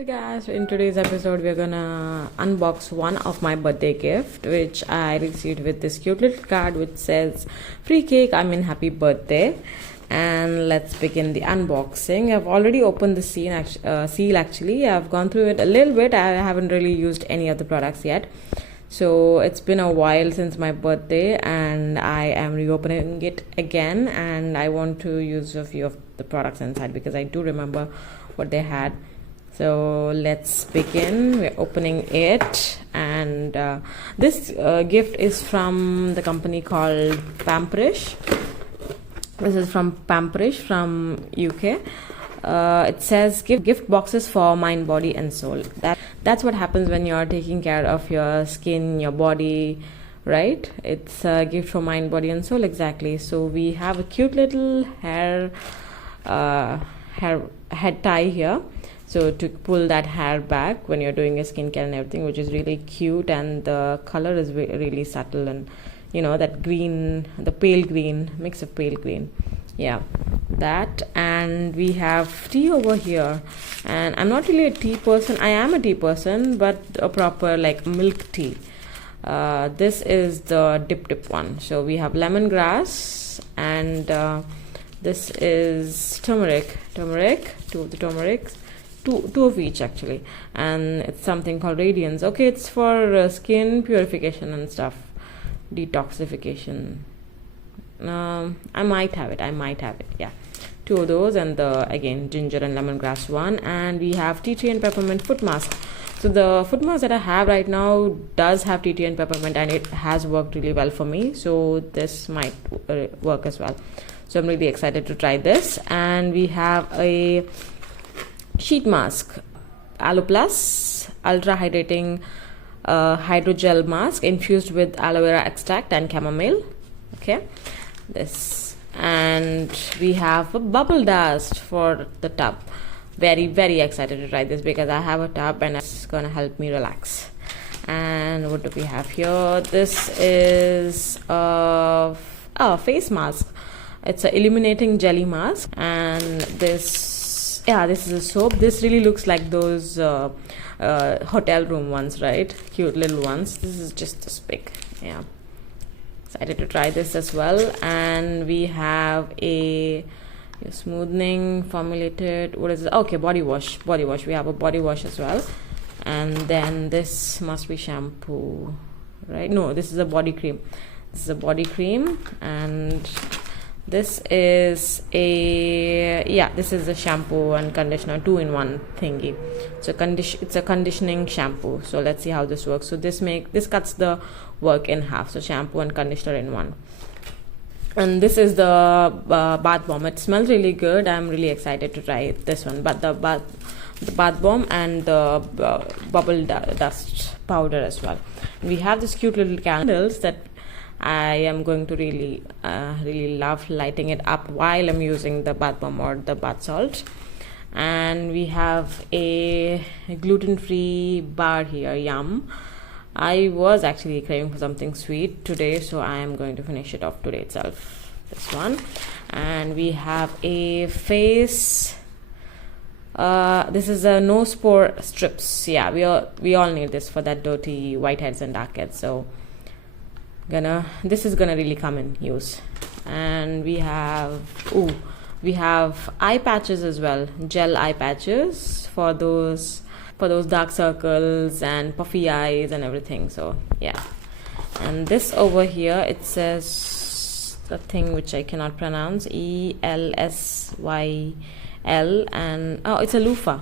Hey guys, in today's episode we're gonna unbox one of my birthday gift which I received with this cute little card which says free cake, I mean happy birthday. And let's begin the unboxing. I've already opened the seal actually. I've gone through it a little bit. I haven't really used any of the products yet, so it's been a while since my birthday and I am reopening it again, and I want to use a few of the products inside because I do remember what they had. So let's begin. We're opening it, and this gift is from the company called Pamperish. This is from Pamperish from UK. It says gift boxes for mind, body and soul. That's what happens when you're taking care of your skin, your body, right? It's a gift for mind, body and soul, exactly. So we have a cute little head tie here, so to pull that hair back when you're doing your skincare and everything, which is really cute, and the color is really subtle, and you know that green, the pale green, mix of pale green, yeah, that. And we have tea over here, and I'm not really a tea person. I am a tea person, but a proper like milk tea. This is the dip one. So we have lemongrass, and this is turmeric, two of the turmerics, two of each actually, and it's something called radiance. Okay, it's for skin purification and stuff, detoxification. I might have it, yeah, two of those, and the again ginger and lemongrass one. And we have tea tree and peppermint foot mask. So the foot mask that I have right now does have tea tree and peppermint, and it has worked really well for me, so this might work as well. So I'm really excited to try this. And we have a sheet mask, Aloe Plus ultra hydrating hydrogel mask infused with aloe vera extract and chamomile. Okay, this. And we have a bubble dust for the tub. Very excited to try this because I have a tub and it's gonna help me relax. And what do we have here? This is a face mask. It's a illuminating jelly mask. And this, yeah, this is a soap. This really looks like those hotel room ones, right? Cute little ones. This is just this big. Yeah, excited to try this as well. And we have a smoothing formulated, what is it? Okay, body wash. We have a body wash as well. And then this must be shampoo, right? No, this is a body cream. And this is this is a shampoo and conditioner 2-in-1 thingy. So it's a conditioning shampoo. So let's see how this works. So this cuts the work in half. So shampoo and conditioner in one. And this is the bath bomb. It smells really good. I'm really excited to try this one. But the bath bomb and the bubble dust powder as well. We have this cute little candles that I am going to really love lighting it up while I'm using the bath bomb or the bath salt. And we have a gluten-free bar here, yum. I was actually craving for something sweet today, so I am going to finish it off today itself, this one. And we have a face, this is a no spore strips. Yeah, we all need this for that dirty whiteheads and dark heads, so this is gonna really come in use. And we have eye patches as well, gel eye patches for those dark circels and puffy eyes and everything. So yeah. And this over here, it says the thing which I cannot pronounce, ELSYL, and it's a loofah.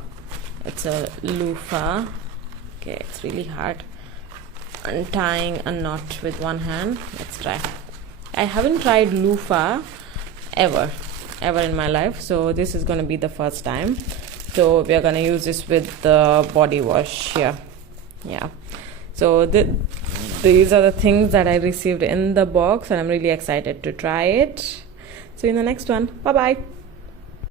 Okay, it's really hard untying a knot with one hand. Let's try. I haven't tried loofah ever in my life, so this is going to be the first time. So we are going to use this with the body wash here. Yeah, so these are the things that I received in the box, and I'm really excited to try it. See you in the next one. Bye bye.